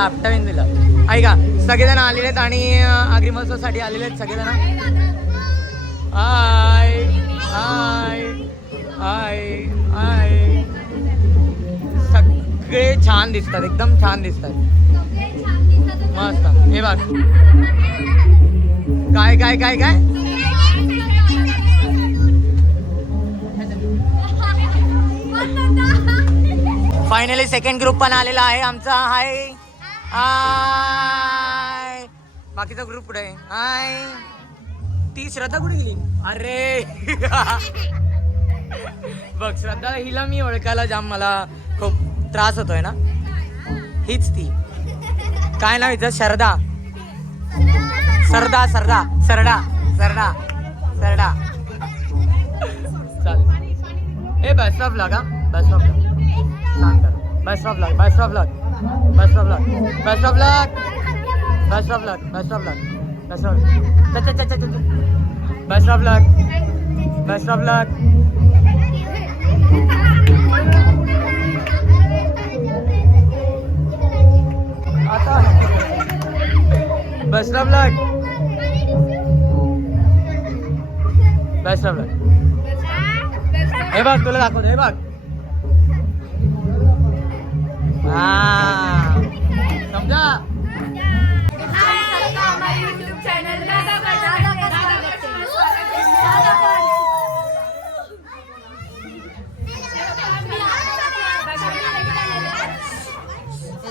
आपटावीन दिला. ऐका सगळेजण आलेले आहेत आणि आगरी महोत्सवासाठी आलेले आहेत सगळेजण. आय आय आय आय सगळे छान दिसतात, एकदम छान दिसतात, मस्त. हे बघ काय काय काय काय फायनली सेकंड ग्रुप पण आलेला आहे आमचा. हाय हाय. बाकीचा ग्रुप कुठे आहे? हाय. ती श्रद्धा कुठे गेली? अरे बघ श्रद्धा, हिला मी ओळखायला जाम मला खूप त्रास होतोय ना. हीच ती, काय नाव हिचं? सरदा सरदा सरदा सरडा सरडा सरडा. चालेल. ए बेस्ट ऑफ लक. हा बेस्ट ऑफ लक. सांग कर. Best of luck. Best of luck. Best of luck. Best of luck. Best of luck. Best of luck. Best of best of luck. Best of luck. आता best of luck. Best of luck. हे बघ तुला दाखवतो. हे बघ समजा.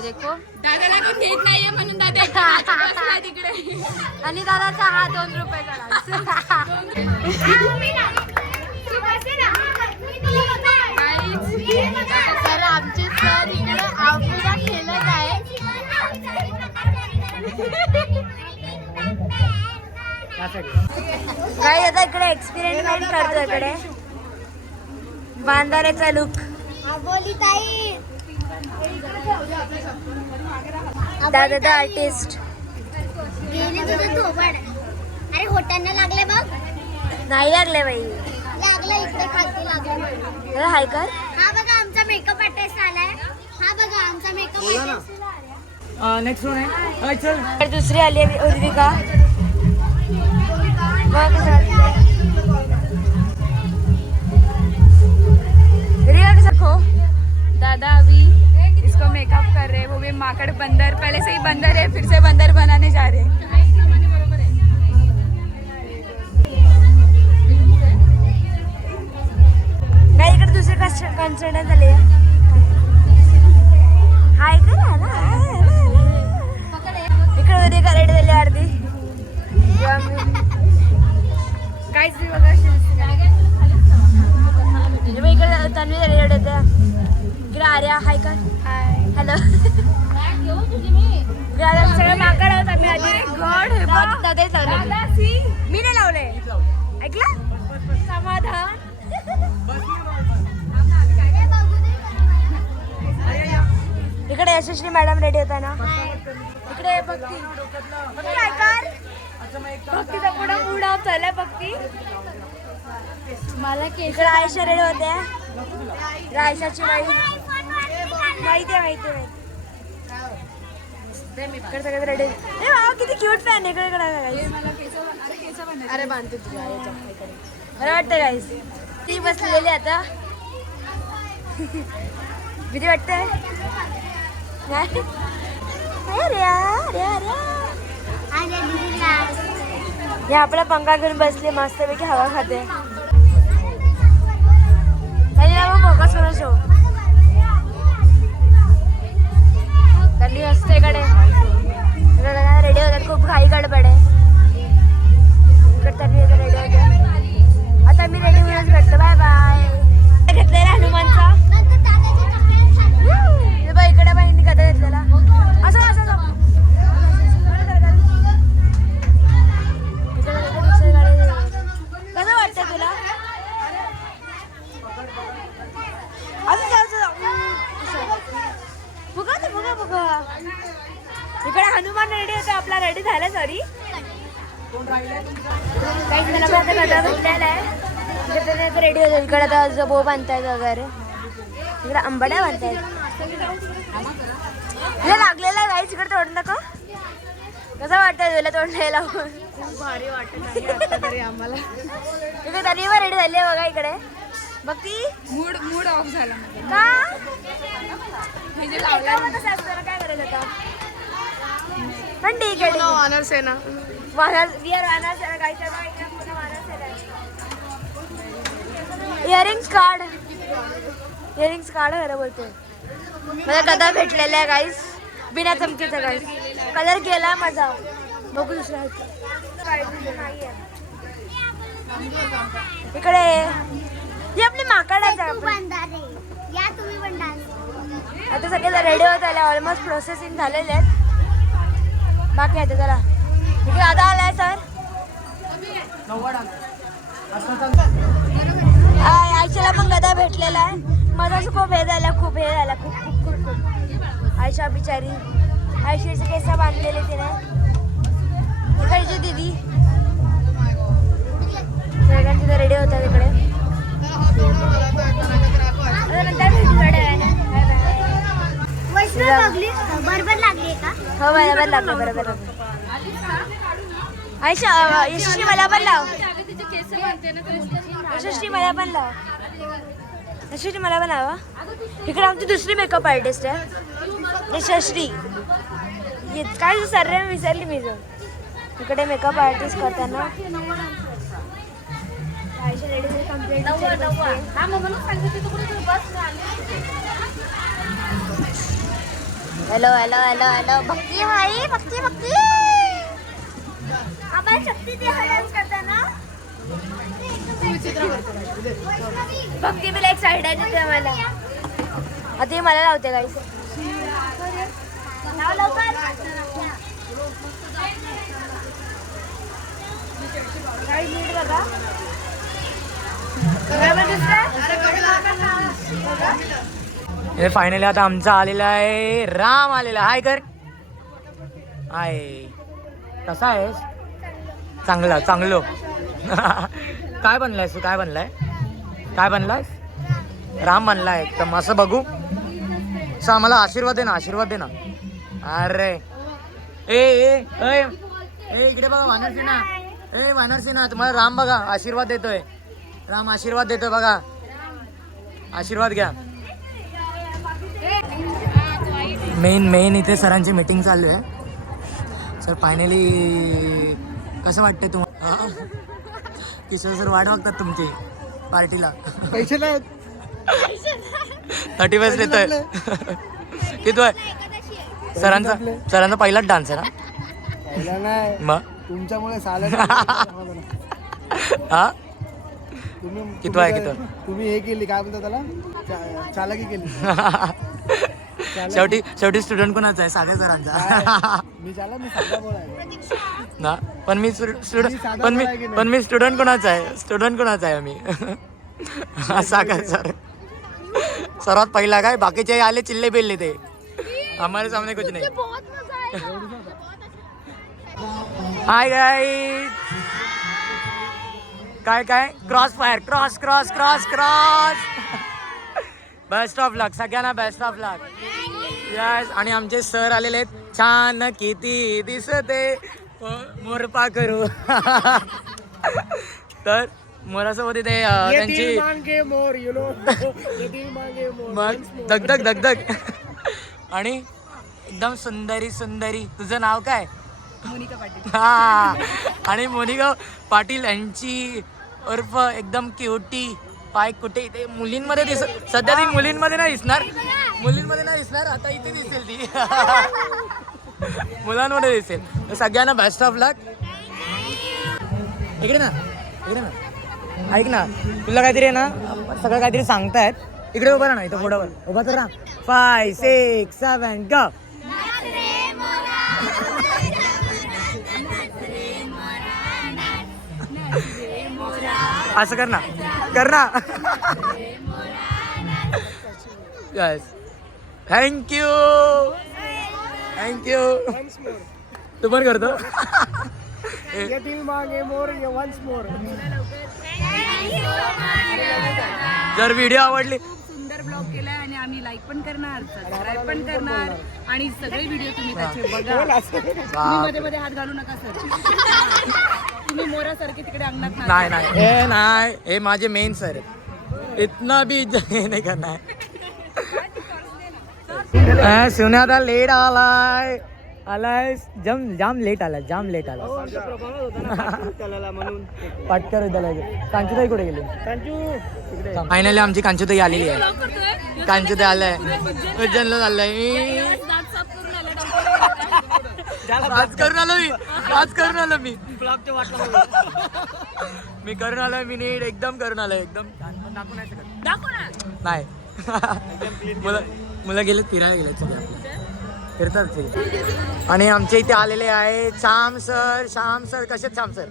देखो दादाला कोण घेत नाहीये म्हणून दादा तिकडे. आणि दादाचा हा 2 रुपये करा. तर आमचे सर इकडे आम्हाला खेळत आहे. काय आता इकडे एक्सपेरिमेंट करतो. इकडे बांधाऱ्याचा लुक. दादा आर्टिस्ट. अरे होटांना लागले बघ. नाही लागले बाई. लागलं इकडे खालती लागलं. हाय कर. हा बघा आमचा मेकअप आर्टिस्ट आलाय. हा बघा आमचा मेकअप आर्टिस्ट. नेक्स्ट वन आहे. चल दुसरी आली आहे उर्विका. दादा अभी इसको मेकअप कर रहे हैं. वो भी माकड़ बंदर, पहले से ही बंदर है, फिर से बंदर बनाने जा रहे हैं. काय इकडे दुसरे कॉन्सर्ट झाले. हाय करा ना. इकडे उद्या रेडी झाली अर्धी. काहीच नाही बघा. इकडे तन्वी रेडी होत्या. इकडे आर्या. हाय कर. हॅलो. सगळं माकड आहोत आम्ही आधी. गॉड हे दादा मी नाही लावले. ऐकलं समाधान. इकडे यशस्वी मॅडम रेडी होता ना. इकडे भक्ती. काय कर. भक्तीचा पुढा चाललाय. भक्ती मला इकडे आयशा रेडी होत्या. आयशाची माहिती आहे. इकडे सगळे रेडी. किती क्यूट फॅन आहे. इकडे अरे बांधते तुझ्या बरं वाटतं गाईस. ती बसलेली आता. भीती वाटतंय. हे आपला पंखा घेऊन बसले मस्तपैकी हवा खाते. फोकस करा शो. त्यांनी असते इकडे रेडी होतात. खूप घाई गडबड आहे. इकडे त्यांनी रेडी होते. आता मी रेडी होऊनच भेटतो. Bye bye. घेतलेला हनुमानचा. इकडे बाईंनी कथा घेतलेला. असं असं कसं वाटतं तुला? इकडे हनुमान रेडी होतो. आपला रेडी झाला. सॉरी काही मला आता कथा भेटलेला आहे. रेडी होतो. इकडे आता बो बांधतायत वगैरे. इकडे आंबाड्या बांधतायत. तुला लागलेला आहे तिकडे तोड नका. कसं वाटतं तुला तोडलेला? खूप भारी वाटत आहे आता तरी आम्हाला. इकडे तरी रेडी झाली आहे बघा इकडे. बघ ती मूड ऑफ झाला माझा. का म्हणजे काय करायचं आता? पण ठीक आहे. ऑनर सेना इयरिंग्स काढ. इयरिंग्स काढ खरं बोलतोय. मला गदा भेटलेला आहे गाईस, बिना चमकीचा गाईस. कलर गेला माझा. बघू दुसरा इकडे ही आपली माकडाचा. तू बंधारे या तुम्ही पण डान्स. आता सगळे रेडी होत आले. ऑलमोस्ट प्रोसेसिंग झालेले आहेत. बाकी आहे चला. इकडे दादा आलाय सर. आयशाला पण गदा भेटलेला आहे. माझा खूप हे झाला, खूप हे झाला, खूप खूप खूप खूप. आयशा बिचारी, आयशाचे केस बांधलेले तिने. इकडची दीदी सगळ्यांनी तिथे रेडी होतात इकडे. नंतर भेटू थोड्या वेळाने. वैष्णव बघली बरोबर लागली का? हो बरोबर लागलं, बरोबर लागलं. आयशा यशस्वी मला पण लाव. यशस्वी मला पण लाव. यशस्वी मला पण लावा. इकडे आमची दुसरी मेकअप आर्टिस्ट आहे यशस्वी. काय सर विसरली मी जो. इकडे मेकअप आर्टिस्ट करताना Ayesha ready complete. Hello hello hello hello. Bhakti भाई, भक्ती भक्ती. आपण शक्ती ते डान्स करताना भक्ती मला एक साईड आहे तिथे मला. आता हे मला लावते गाईस. नीट बघा. हे फायनली आता आमचा आलेला आहे राम आलेला. हाय कर. हाय, कसा आहेस? चांगला चांगलो. काय बनलायस तू? काय बनलाय? काय बनलायस? राम बनलाय एकदम. असं बघू. असं आम्हाला आशीर्वाद दे ना, आशीर्वाद दे ना. अरे ए ए ए ए इकडे बघा वानरसेना. ए वानरसेना, तुम्हाला राम बघा आशीर्वाद देतोय. राम आशीर्वाद देतोय बघा. आशीर्वाद घ्या. मेन इथे सरांची मीटिंग चालू आहे. सर फायनली कसं वाटतंय तुम्हाला? किशोर सर वाट बघतात तुमची पार्टीला. पैसे नाही 31 देतोय. किती आहे सरांचा पहिलाच डान्स आहे ना? पहिला नाही, मग तुमच्यामुळे साला हा तुम्ही किती आहे किती? तुम्ही हे केली काय म्हणतात त्याला, चालाकी केली. शेवटी स्टुडंट कोणाचा आहे? सागर सरांचा. मी साधा बोल आहे ना, पण मी स्टुडंट कोणाचा आहे? स्टुडंट कोणाचा आहे मी? सागर सर सर्वात पहिला. काय बाकीचे आले चिल्ले बिल्ले ते हमारे सामने कुछ नहीं. Hi guys. काय cross fire, cross cross cross cross. Best of luck सगळ्यांना, बेस्ट ऑफ लक. यस. आणि आमचे सर आलेले आहेत. छान किती दिसते मोरपा करू. तर मोरासोबत इथे त्यांची मग दगदग दगदग. आणि एकदम सुंदरी सुंदरी. तुझं नाव काय? मोनिका पाटील. हा. आणि मोनिका पाटील यांची उर्फ एकदम क्युटी. पाय कुठे इथे मुलींमध्ये सध्या ती मुलींमध्ये नाही दिसणार. आता इथे दिसेल ती. मुलांमध्ये दिसेल. तर सगळ्यांना बेस्ट ऑफ लक. इकडे ना ऐक ना, तुला काहीतरी आहे ना सगळं काहीतरी सांगतायत. इकडे उभा राहा ना, इथं पुढं उभा तर राहा. 5, 6, 7 go. असं कर ना. यस. थँक्यू. तू पण करतो. जर व्हिडिओ आवडली, सुंदर ब्लॉग केलाय आणि आम्ही लाईक पण करणार, सबस्क्राईब पण करणार आणि सगळे व्हिडिओ तुम्ही त्याचे बघा. तुम्ही मध्ये मध्ये हात घालू नका सर. तुम्ही मोरासारखे तिकडे अंगणात नाही नाही हे नाही, हे माझे मेन सर इतना भी हे नाही करणार. सुन्या आता लेट आलाय जाम लेट आला म्हणून पटकर कांचुताई कुठे गेली? फायनली आमची कांचुताई आलेली आहे. कांचुताई आलाय उज्जैनला चाललंय. आज करून आलो मी मी करून आलोय. मी नीट एकदम करून आलोय. एकदम दाखवू नाही शकत. नाही मुलं गेलेत फिरायला गेलेत सगळे फिरतात ते. आणि आमच्या इथे आलेले आहे श्याम सर. कसेच श्याम सर?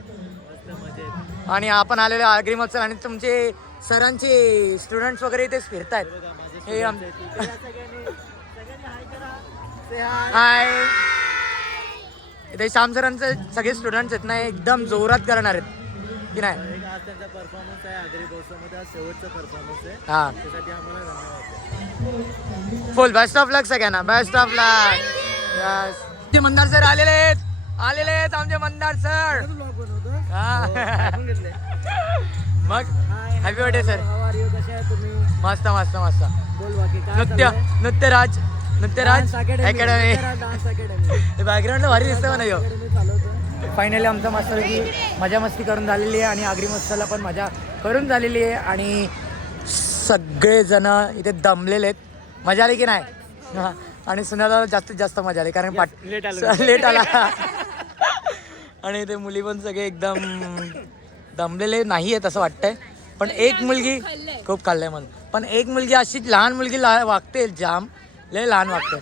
आणि आपण आलेले आगरी महोत्सव आणि तुमचे सरांचे स्टुडंट्स वगैरे इथेच फिरतायत. हे हाय. इथे श्याम सरांचे सगळे स्टुडंट्स आहेत ना एकदम जोरात करणार आहेत की नाही? त्यांचा परफॉर्मन्स आहे आगरी महोत्सवमध्ये, शेवटचा परफॉर्मन्स आहे. हा त्यासाठी आम्हाला धन्यवाद. फुल बेस्ट ऑफ लक सगळ्यांना. Best of luck. यस. आमचे मंदार सर आलेले आहेत आमचे मंदार सर. मग हॅपी बर्थडे सर. मस्त नृत्यराज अकॅडमी. बॅकग्राऊंडला भारी दिसतं म्हणा ह्यो. फायनली आमचा मस्त की मजा मस्ती करून झालेली आहे आणि आगरी महोत्सवाला पण मजा करून झालेली आहे आणि सगळेजण इथे दमलेले आहेत. मजा आली की नाही? आणि सुनाला जास्तीत जास्त मजा आली कारण लेट आला आणि ते मुली पण सगळे एकदम दमलेले नाही आहेत असं वाटतंय. पण एक मुलगी खूप खाल्लंय मला. पण एक मुलगी अशी लहान मुलगी वागते जाम लय लहान वागते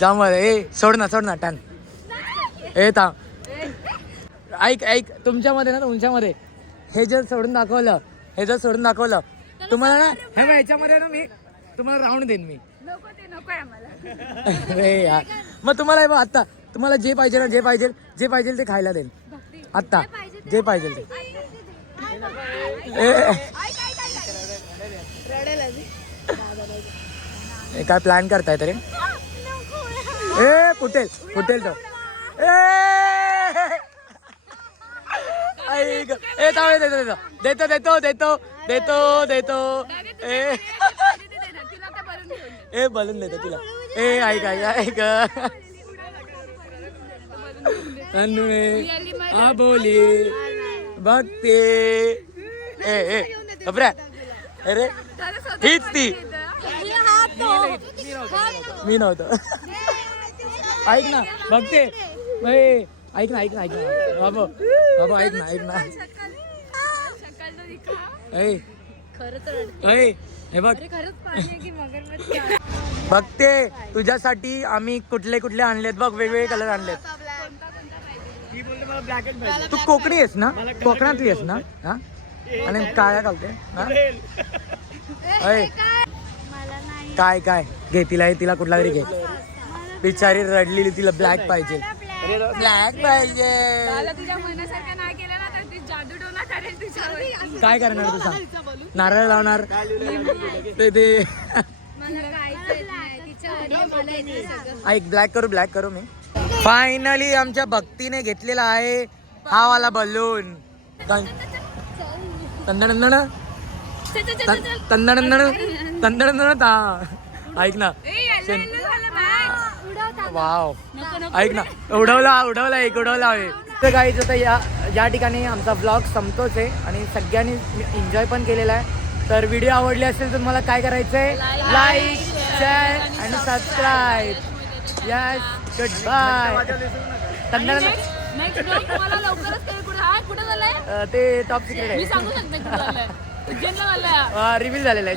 जाम. सोड ना टन. थांब ऐक तुमच्यामध्ये हे जर सोडून दाखवलं तुम्हाला ना ह्याच्यामध्ये ना मी तुम्हाला राऊंड देईन मी. नको आहे आम्हाला. अरे यार मग तुम्हाला आता तुम्हाला जे पाहिजे ते खायला देईल. आत्ता जे पाहिजे ते. काय प्लॅन करताय तरी? फुटेल तो. देतो. बलून देतो तुला. ऐक हा बोली बघते. अरे हीच ती. मी नव्हतो. ऐक ना बघते. ऐक ना बाबा ऐक ना हे बघ बघते तुझ्यासाठी आम्ही कुठले आणलेत बघ. वेगवेगळे कलर आणलेत. तू कोकणी आहेस ना? कोकणातली आहेस ना? हा आणि काय घालते? काय घे तिला कुठला तरी घे. बिचारी रडलेली तिला ब्लॅक पाहिजे. तुझ्या मनासारखं नाही केलं ना तर ती जादू टोना करेल तुझ्यावर. काय करणार तू सांग? नारळ लावणार ते ऐक ब्लॅक करू मी. फायनली आमच्या भक्तीने घेतलेला आहे हा वाला बलून. ऐक ना वाव ऐक ना उडवला एक आहे. तर काहीच आता या ठिकाणी आमचा ब्लॉग संपतोच आहे आणि सगळ्यांनी एन्जॉय पण केलेला आहे. तर व्हिडिओ आवडली असेल तर मला काय करायचंय? लाईक शेअर आणि सबस्क्राईब. Yes goodbye. ते टॉप सिक्रेट आहे. रिव्हील झालेलं आहे.